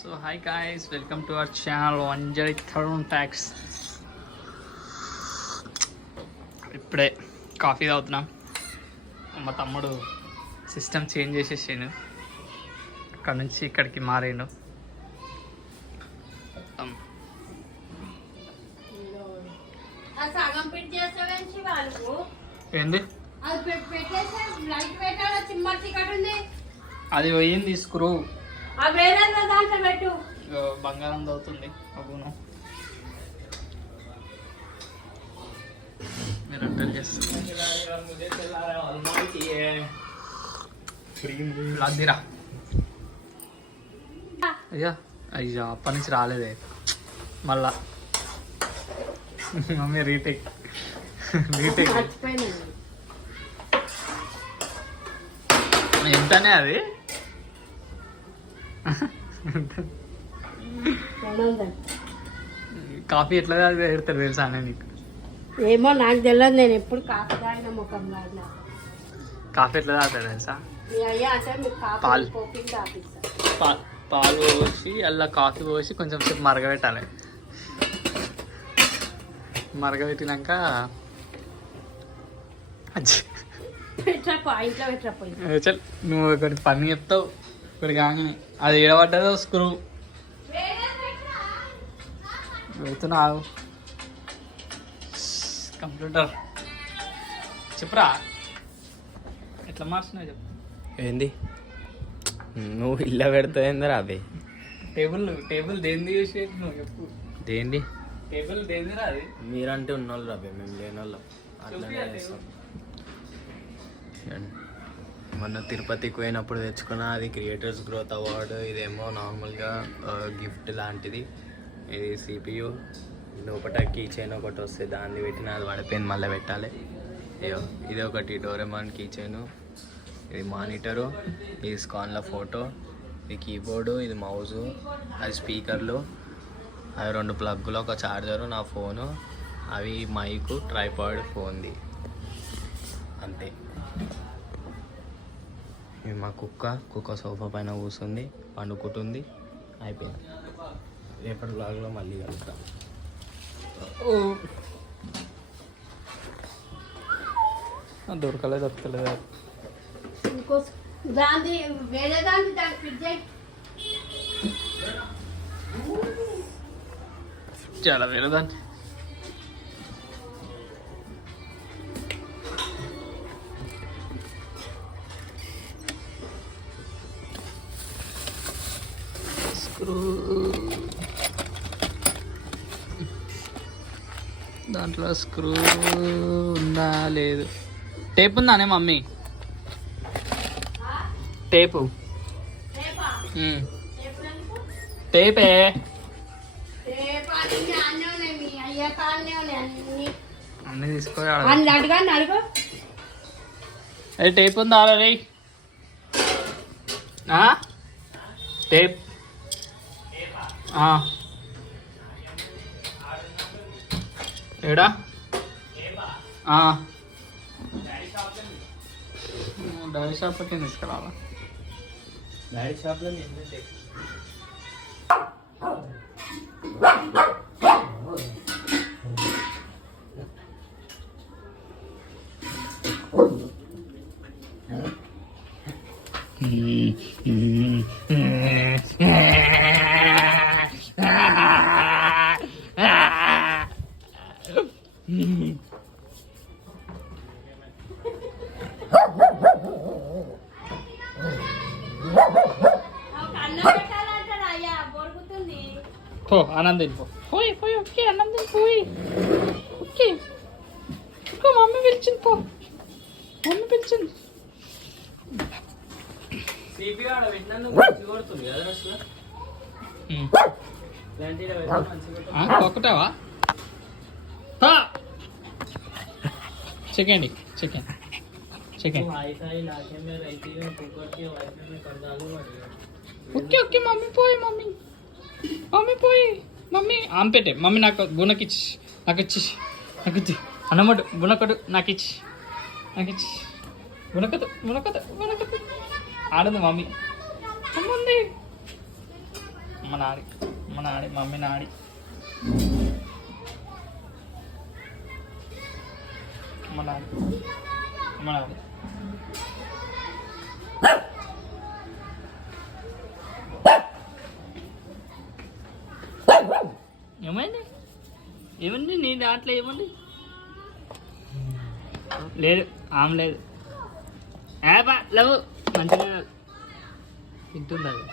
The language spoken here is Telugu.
So hi guys, welcome to our channel Anjali thermal packs. ఇప్పుడే కాఫీ తాగుతున్నాం. మా తమ్ముడు సిస్టమ్ చేంజ్ చేసేసాను, అక్కడ నుంచి ఇక్కడికి మారాడు. ఏంది అది పోయింది స్క్రూ, బంగారం అవుతుంది. అవును, మీరు అర్థం చేస్తారా? అయ్యా అయ్యా అప్పటి నుంచి రాలేదే మళ్ళా. మమ్మీ రీటేక్ ఎంతనే అది? కాఫీ ఎట్లా పెడతారు తెలుసా నీకు? ఏమో నాకు తెలియదు, నేను ఎప్పుడు కాఫీ తాగిన ముఖం తాగిన. కాఫీ ఎట్లా తాగుతాడు తెలుసా? పాలు పోసి అలా కాఫీ పోసి కొంచెం సేపు మరగబెట్టాలి. మరగబెట్టినాక చల్ నువ్వు ఒకటి పని చెప్తావు, ఒకటి కాగానే అది ఏడబడ్డదో స్క్రూ పెడుతున్నావు. కంప్యూటర్ చెప్పురా, ఎట్లా మార్చినావు చెప్పు. ఏంది నువ్వు ఇల్లు పెడతాయిందిరా? అవి టేబుల్ దేంది యూజ్ నువ్వు చెప్పు. దేంది టేబుల్ దేందిరా? అది మీరంటే ఉన్నోళ్ళు రాబే, మేము లేని వాళ్ళం. అట్లనే చేస్తాం. మొన్న తిరుపతికి పోయినప్పుడు తెచ్చుకున్న అది క్రియేటర్స్ గ్రోత్ అవార్డు. ఇదేమో నార్మల్గా గిఫ్ట్ లాంటిది. ఇది CPU లోపల కీ చైన్ ఒకటి వస్తే దాన్ని పెట్టిన అది పడిపోయింది, మళ్ళీ పెట్టాలి. ఇది ఒకటి డోరెమాన్ కీ చైను. ఇది మానిటరు, ఇది స్కాన్ల ఫోటో, ఇది కీబోర్డు, ఇది మౌజు, అది స్పీకర్లు, అవి 2 ప్లగ్గులు, ఒక ఛార్జరు, నా ఫోను, అవి మైకు, ట్రైపాడ్, ఫోన్ది. అంతే. ఇది మా కుక్క సోఫా పైన కూర్చుంది, పండుకుంటుంది. అయిపోయింది. రేపటి బ్లాగ్లో మళ్ళీ కలుద్దాం. దొరకలేదు చాలా వేరే దాన్ని. స్క్రూ దాంట్లో స్క్రూ ఉందా లేదు? టేప్ ఉందానే మమ్మీ? టేపు టేపే అన్నీ తీసుకోవాలి. టేప్ ఉందా రే? టేప్ ఏడా? డాడీ షాప్కి తీసుకురావాలా? డాడీ షాప్లో పో ఆనందం పోయి పోయి. ఓకే ఆనందం పోయి. ఓకే మమ్మీ పిలిచింది, పో మమ్మీ పిలిచింది. ఒకటావా? Chicken chicken chicken. Okay okay mummy పోయి, మమ్మీ పోయి. మమ్మీ ఆంపెట్టే. మమ్మీ నాకు గుణకిచ్చి, నాకు ఇచ్చి అన్నమాట. గుణకడు నాకు ఇచ్చి గుణకదు ఆడుంది మమ్మీ. అమ్ముంది మా నాడి మమ్మీ నాడి మా నాడి ఏమండి నీ దాంట్లో ఏమండి లేదు ఆమె లేదు బా లేవు మంచిగా తింటుంది అది